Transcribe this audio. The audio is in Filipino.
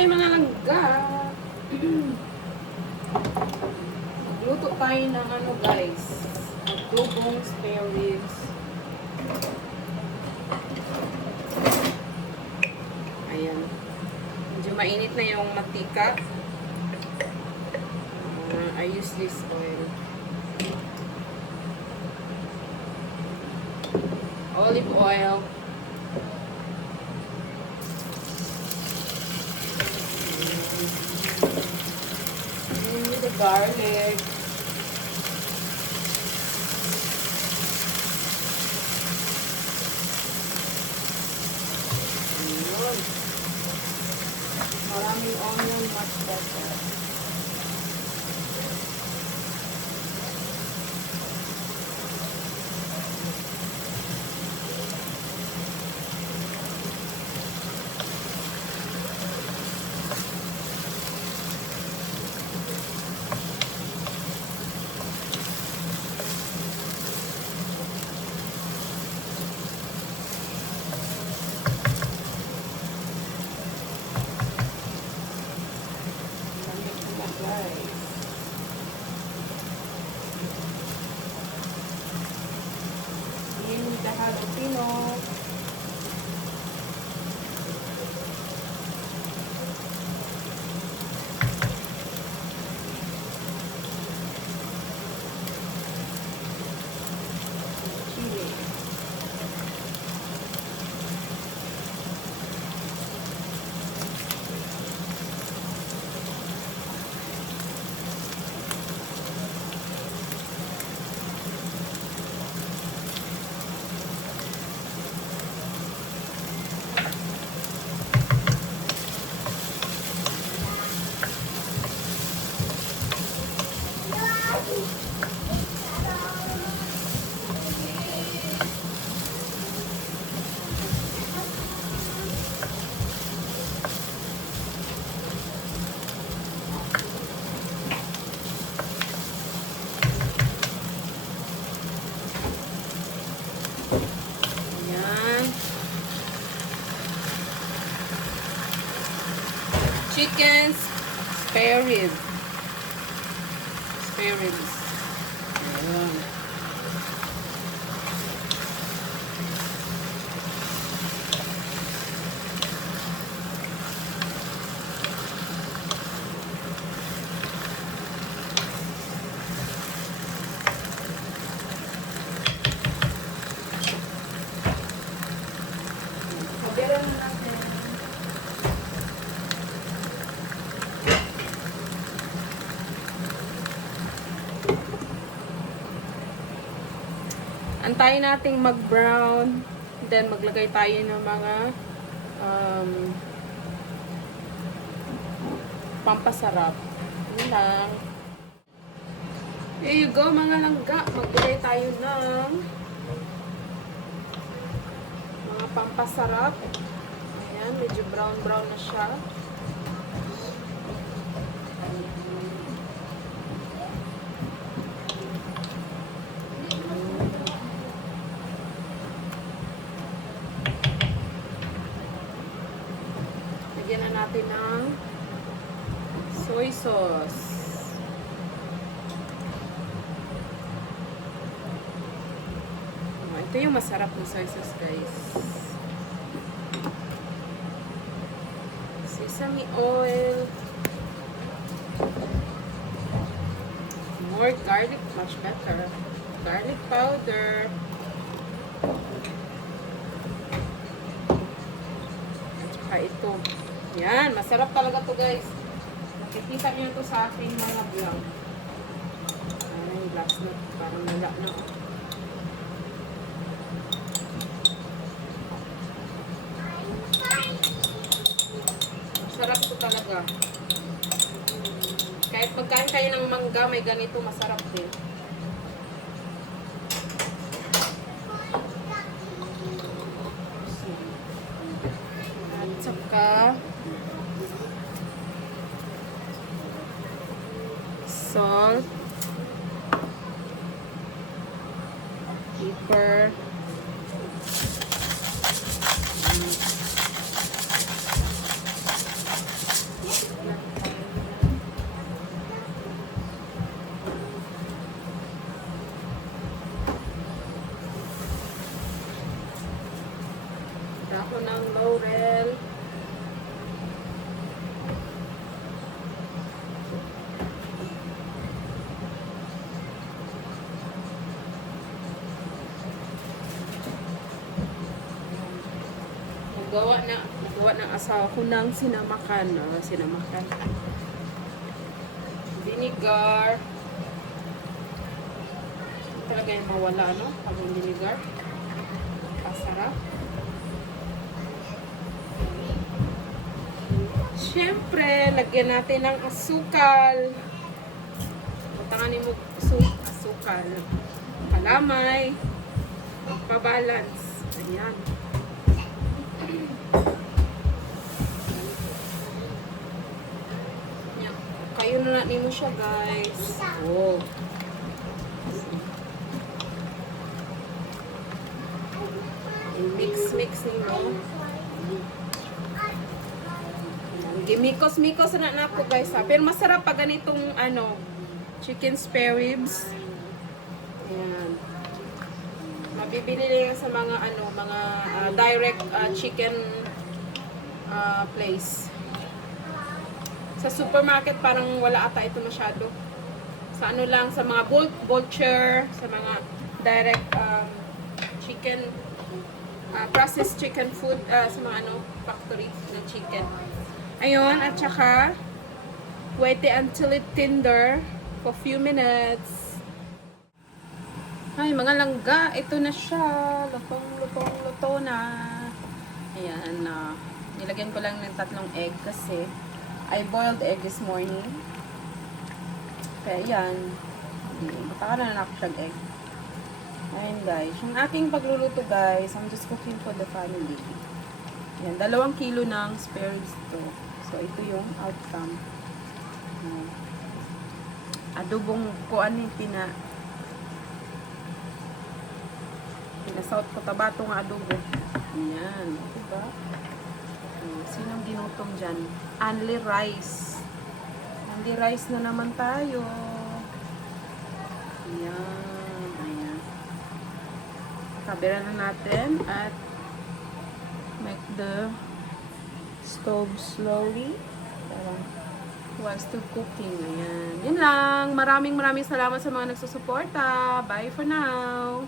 Hi mga langga! Magluto tayo ng ano guys, adobong spare ribs. Ayan. Medyo mainit na yung matika. I use this oil. Olive oil. With the garlic. Ayun. Maraming onion, much better. The jalapeno. Chili. Chicken spare ribs. Spare ribs. Ayan. Habiran natin. Antayin nating mag-brown. Then, maglagay tayo ng mga pampasarap. Yun lang. There you go, mga langga. Maglagay tayo ng mga pampasarap. Ayan, medyo brown-brown na siya. Lagyan na natin ng soy sauce. Ito yung masarap ng soy sauce, guys. Sesame oil. More garlic, much better. Garlic powder. At saka ito. Yan, masarap talaga to guys. Nakikita nyo ito sa ating mga vlog. Ay, last na. Parang nala na. Masarap to talaga. Kahit pagkain kayo ng mangga, may ganito, masarap din. At saka salt, pepper, Dako ng laurel. Nagawa ng asawa ko ng sinamakan. Sinamakan. Vinegar. Talaga yung mawala, no? Pag yung vinegar. Pasarap. Siyempre, lagyan natin ng asukal. Patanganin mo asukal. Palamay. Pabalance. Ayan. Kayo na natin mo siya, guys. Oh. Mix nimo. Gimikos-mikos na po, guys, ha. Pero masarap pa ganitong chicken spare ribs. Ayan. Mabibili na yan sa mga mga direct chicken place. Sa supermarket parang wala ata ito masyado. Sa lang sa mga butcher, sa mga direct chicken processed chicken food sa mga factory ng chicken. Ayun, at saka wait until it tender for few minutes. Ay, mga langga, ito na siya. Luto na. Ayan, nilagyan ko lang ng 3 egg kasi I boiled egg this morning. Kaya yan. Mataka na ako siyang egg. Ayan guys. Yung aking pagluluto guys, I'm just cooking for the family. Yan, 2 kilo ng spare ribs to. So, ito yung outcome. Adobong kuan yung pinasawt ko tabato nga adobo. Ayan. Diba? Sinong ginutong dyan? Only rice. Only rice na naman tayo. Ayan. Ayan. Kabira na natin at make the stove slowly while still cooking. Ayan. Yun lang. Maraming salamat sa mga nagsusuporta. Bye for now.